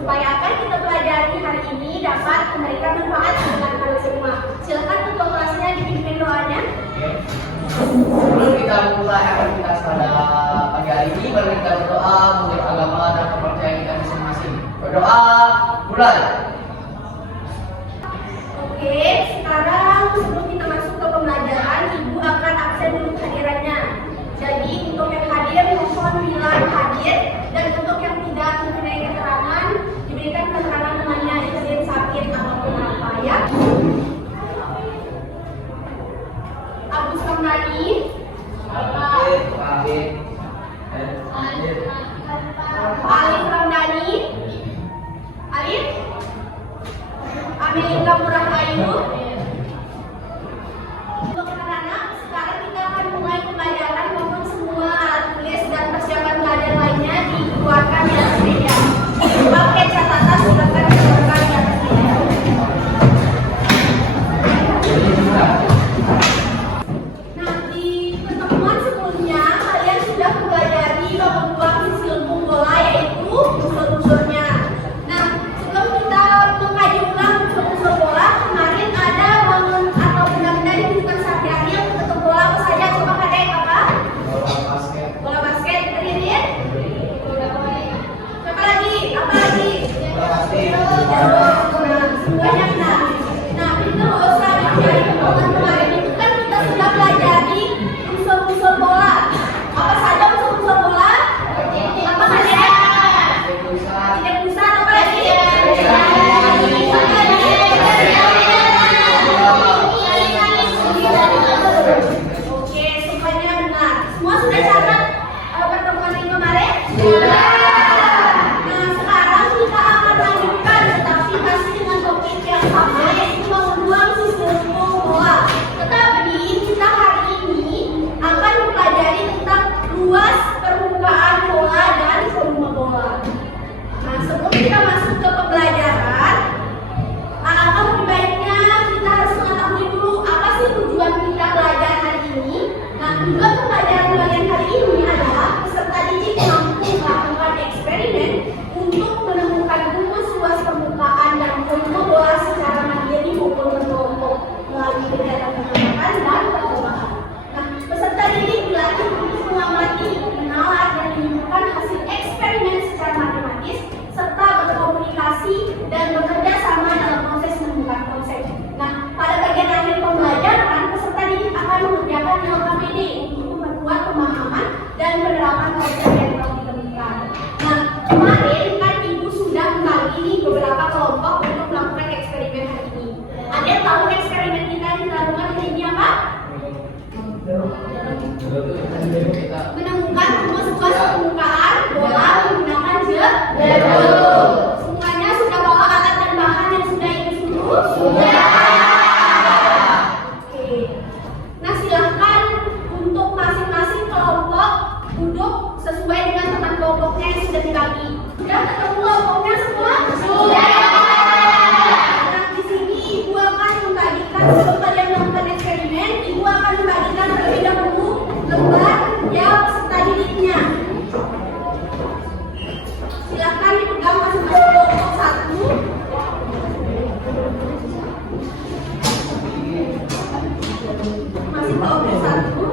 supaya apa yang kita pelajari hari ini dapat memberikan manfaat dengan kalian semua. Silakan ketua kelasnya dipimpin doanya. Sebelum kita mulai aktivitas pada pagi hari ini, mari kita berdoa menurut agama dan kepercayaan kita masing-masing. Berdoa, mulai. Oke, sekarang sebelum kita masuk ke pembelajaran, Ibu akan absen dulu kehadirannya. Jadi untuk yang hadir mohon bilang hadir, dan untuk yang tidak mempunyai keterangan diberikan keterangan namanya izin sakit ataupun apa ya. Agus Ramdhani, Alif Ramdhani, Alif, Amelika Murah Ayu. Untuk anak-anak, sekarang kita akan mulai pembelajaran. Mohon semua alat tulis dan persiapan belajar lainnya dikeluarkan di atas meja. Pakai catatan silakan dikeluarkan di atas meja. Nah, di pertemuan sebelumnya kalian sudah mempelajari membuat silpung bola, yaitu unsur-unsurnya. Nah, sebelum kita mengkaji ulang unsur-unsur bola, kemarin ada bangun atau benda-benda yang bukan sehari-hari yang bentuk bola apa saja. Coba kadek apa? Bola basket, berdiri. Coba lagi, apa lagi? Nah, semuanya benar. Nah, terus dari pertemuan kemarin itu kan kita sudah pelajari unsur-unsur bola. Apa saja unsur-unsur bola? Apa saja? Tidak pusat, apa lagi? Oke, semuanya benar. Semua sudah catat pertemuan yang kemarin? Nah, sekarang kita akan lanjutkan, tetapi masih dengan topik yang sama, yaitu membuang si silpung bola. Tetapi kita hari ini akan mempelajari tentang luas permukaan bola dan volume bola. Nah, sebelum kita masuk ke pembelajaran, alangkah lebih baiknya kita harus mengetahui dulu apa sih tujuan kita belajar hari ini. Nah, tujuan pembelajaran kalian hari ini adalah peserta didik mampu melakukan eksperimen untuk menemukan rumus luas permukaan dan volume bola secara mandiri maupun berkelompok melalui kegiatan pengamatan dan percobaan. Nah, peserta didik dilatih untuk mengamati, menalar, dan menemukan hasil eksperimen secara matematis serta berkomunikasi dan bekerja sama dalam proses menemukan konsep. Nah, pada bagian akhir pembelajaran, peserta didik akan mengerjakan LKPD untuk memperkuat pemahaman dan penerapan konsep yang telah ditemukan. Nah, kemarin kan Ibu sudah membagi beberapa kelompok untuk melakukan eksperimen hari ini. Ada yang tahu eksperimen kita yang kita lakukan hari ini apa? Menemukan rumus luas permukaan bola menggunakan jebol. Semuanya sudah bawa alat dan bahan yang sudah Ibu suruh? Sudah. Oke. Nah, silahkan untuk masing-masing kelompok duduk sesuai dengan teman kelompoknya yang sudah dibagi. Sudah ketemu kelompoknya semua? Sudah. Nah, di sini Ibu akan membagikan sebelum kalian melakukan eksperimen, Ibu akan membagikan terlebih dahulu lembar yang peserta didiknya. Silakan dipegang masing-masing kelompok satu. Masih kelompok satu.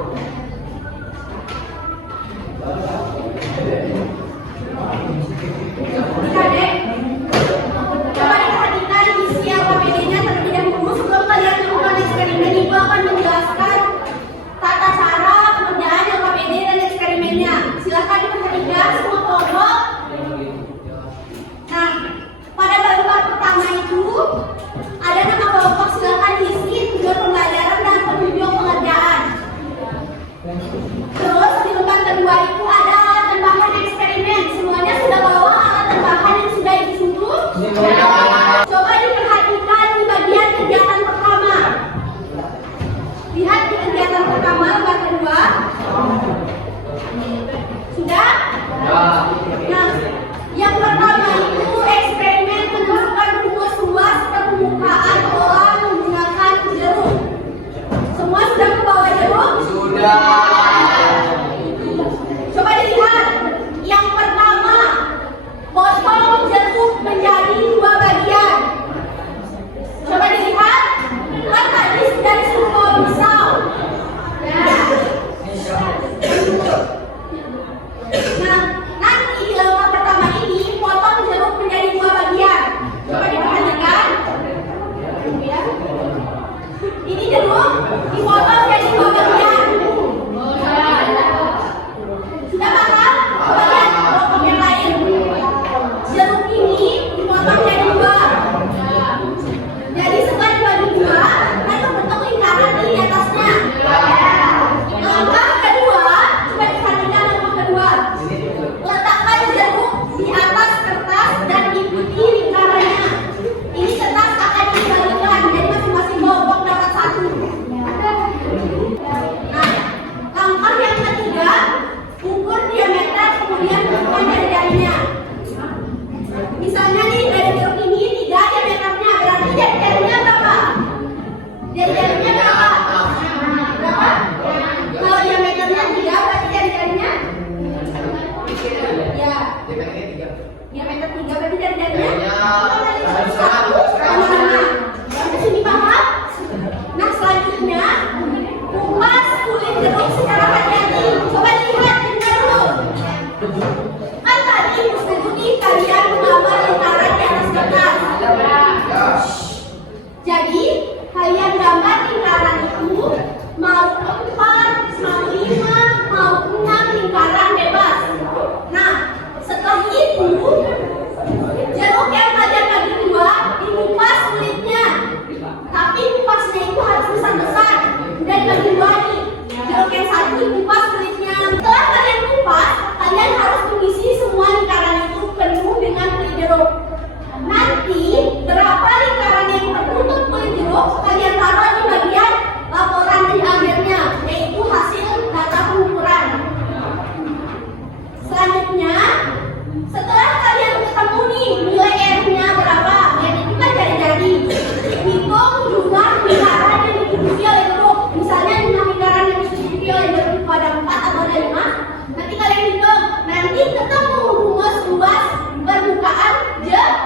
Adik, coba diperhatikan isi LKPD-nya terlebih dahulu sebelum kalian melakukan eksperimen. Ibu akan menjelaskan tata cara pengerjaan LKPD dan eksperimennya. Silakan diperhatikan semua kelompok. Nah, pada lembar pertama itu ada nama kelompok. Silakan diisi tujuan pembelajaran dan penunjuk pengerjaan. Terus di lembar kedua itu ada alat dan bahan eksperimen. Semuanya sudah bawa alat dan bahan yang sudah disuruh? Coba diperhatikan di bagian kegiatan pertama. Lihat di kegiatan pertama lembar kedua. Sudah? Nah, yang pertama itu eksperimen menemukan rumus luas permukaan bola menggunakan jeruk. Semua sudah membawa jeruk? Sudah. Coba dilihat. Yang pertama, potong jeruk menjadi Diameternya 3. Diameter 3 berarti jari-jarinya Jarinya harus sama. Sampai sini paham? Nah, selanjutnya kupas kulit jeruk secara hati-hati. Coba lihat dulu. Kan tadi Jadi kalian menggambar lingkaran di atas kertas. Jadi kalian gambar lingkaran itu mau 4, mau 5, mau 6 lingkaran bebas. Nah, setelah itu jeruk yang kalian bagi dua dikupas kulitnya. Tapi kupasnya itu harus besar-besar dan bagi dua nih. Jeruk yang satu dikupas kulitnya. Setelah kalian kupas, kalian harus mengisi semua lingkaran itu penuh dengan kulit jeruk. Nanti berapa lingkaran yang tertutup kulit jeruk kalian taruh di bagian laporan di akhirnya, yaitu hasil data pengukuran. Selanjutnya, setelah kalian ketemu nih nilai R-nya berapa, R itu kan jari-jari. Hitung jumlah lingkaran yang dicuci oleh jeruk. Misalnya 5 lingkaran yang dicuci oleh jeruk itu ada 4 atau ada 5. Nanti kalian hitung. Nanti ketemu rumus luas permukaan jeruk.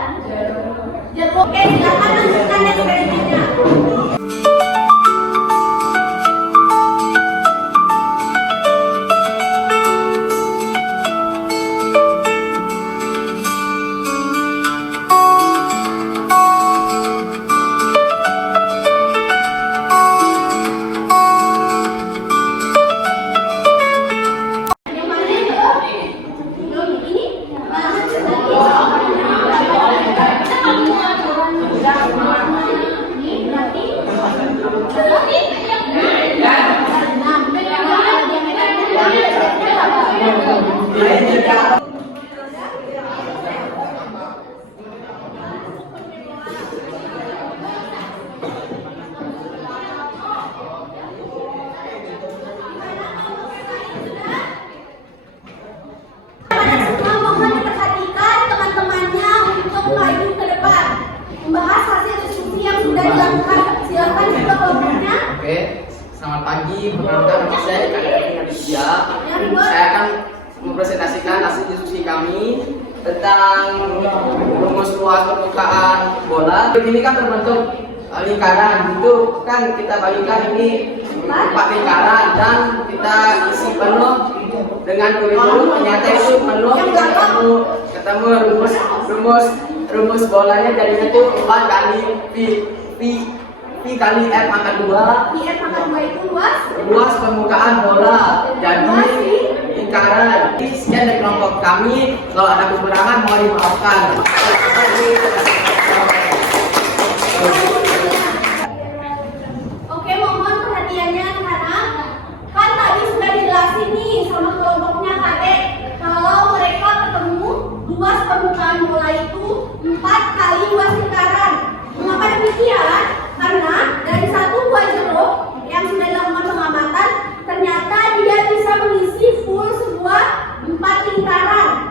Oke, silakan lanjutkan eksperimennya. Oke, selamat pagi. Perkenalkan nama saya Kak Aditya. Saya akan mempresentasikan hasil diskusi kami tentang rumus luas permukaan bola. Ini kan terbentuk lingkaran, itu kan kita bagikan ini 4 lingkaran dan kita isi penuh dengan kulit jeruk. Ternyata itu penuh, kita ketemu rumus bolanya jadinya itu 4 kali P kali R pangkat 2. P R pangkat 2 itu Luas permukaan bola jadi lingkaran. Sekian dari kelompok kami. Kalau ada kekurangan mohon dimaafkan. Oke, mohon perhatiannya anak-anak. Kan tadi sudah dijelasin nih sama kelompoknya Kadek, kalau mereka ketemu luas permukaan bola itu 4 kali luas lingkaran. Mengapa demikian? Karena dari 1 buah jeruk yang sudah dilakukan pengamatan, ternyata dia bisa mengisi full sebuah 4 lingkaran.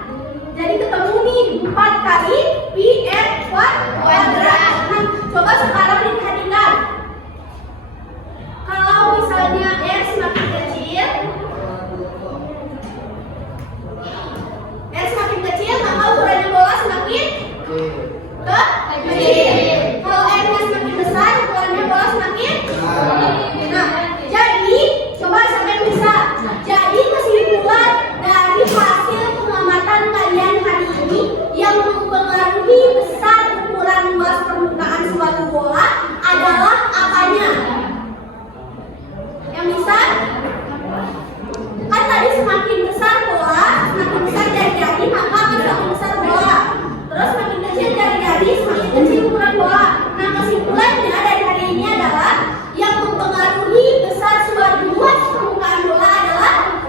Jadi ketemu nih 4 kali Pi R kuadrat. Nah, coba sekarang diperhatikan. Kalau misalnya R semakin kecil, maka ukurannya bola semakin kecil. Kalau R-nya semakin besar, ukurannya bola semakin. Nah, jadi coba sampai bisa. Jadi kesimpulan dari hasil pengamatan kalian hari ini yang mempengaruhi besar ukuran luas permukaan suatu bola adalah apanya? Yang bisa? Kan tadi semakin besar bola, semakin besar jari-jari, maka akan semakin besar bola. Terus semakin kecil jari-jari, semakin kecil ukuran bola. Nah, kesimpulannya dari hari ini adalah yang mempengaruhi besar suatu luas permukaan bola adalah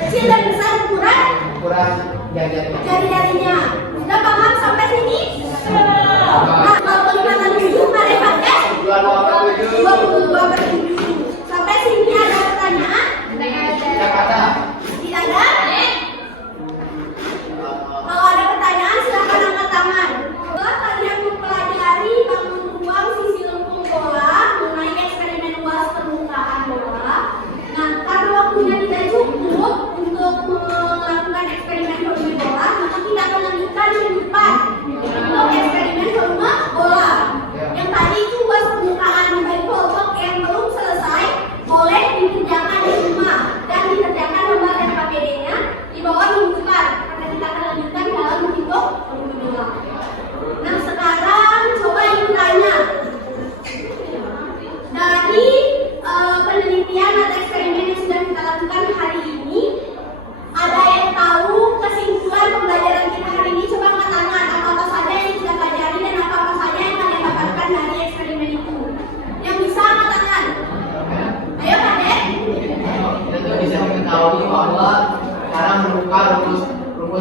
kecil dan besar ukuran jari-jarinya. Sudah paham sampai sini? Nah, kalau kelihatan 7 mari pakai 22/7. Sampai sini ada pertanyaan? Tidak ada? Kalau ada pertanyaan silakan angkat tangan. Setelah kalian mempelajari bangun ruang sisi lengkung bola mengenai eksperimen luas permukaan bola. Nah, karena waktunya tidak cukup untuk melakukan eksperimen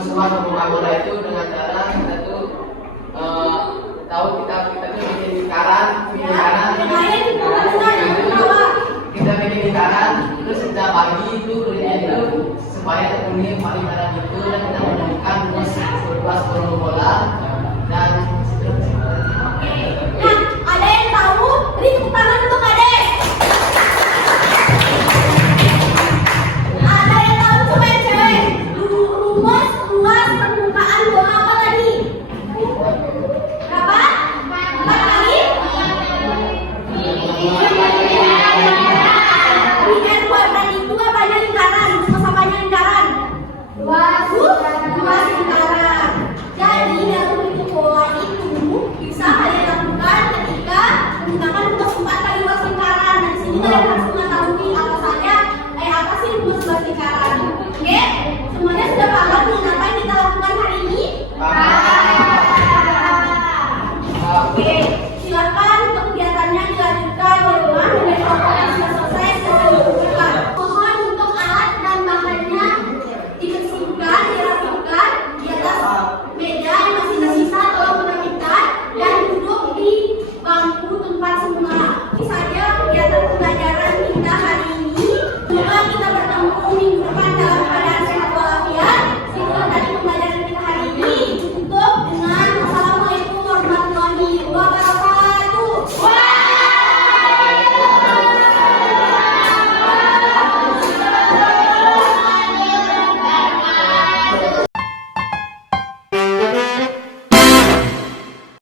rumus-rumus pembuka bola itu dengan cara kita tuh tahu kita tuh bikin lingkaran, kita bikin lingkaran, terus kita bagi itu kulitnya itu supaya terpenuhi paling kanan itu dan kita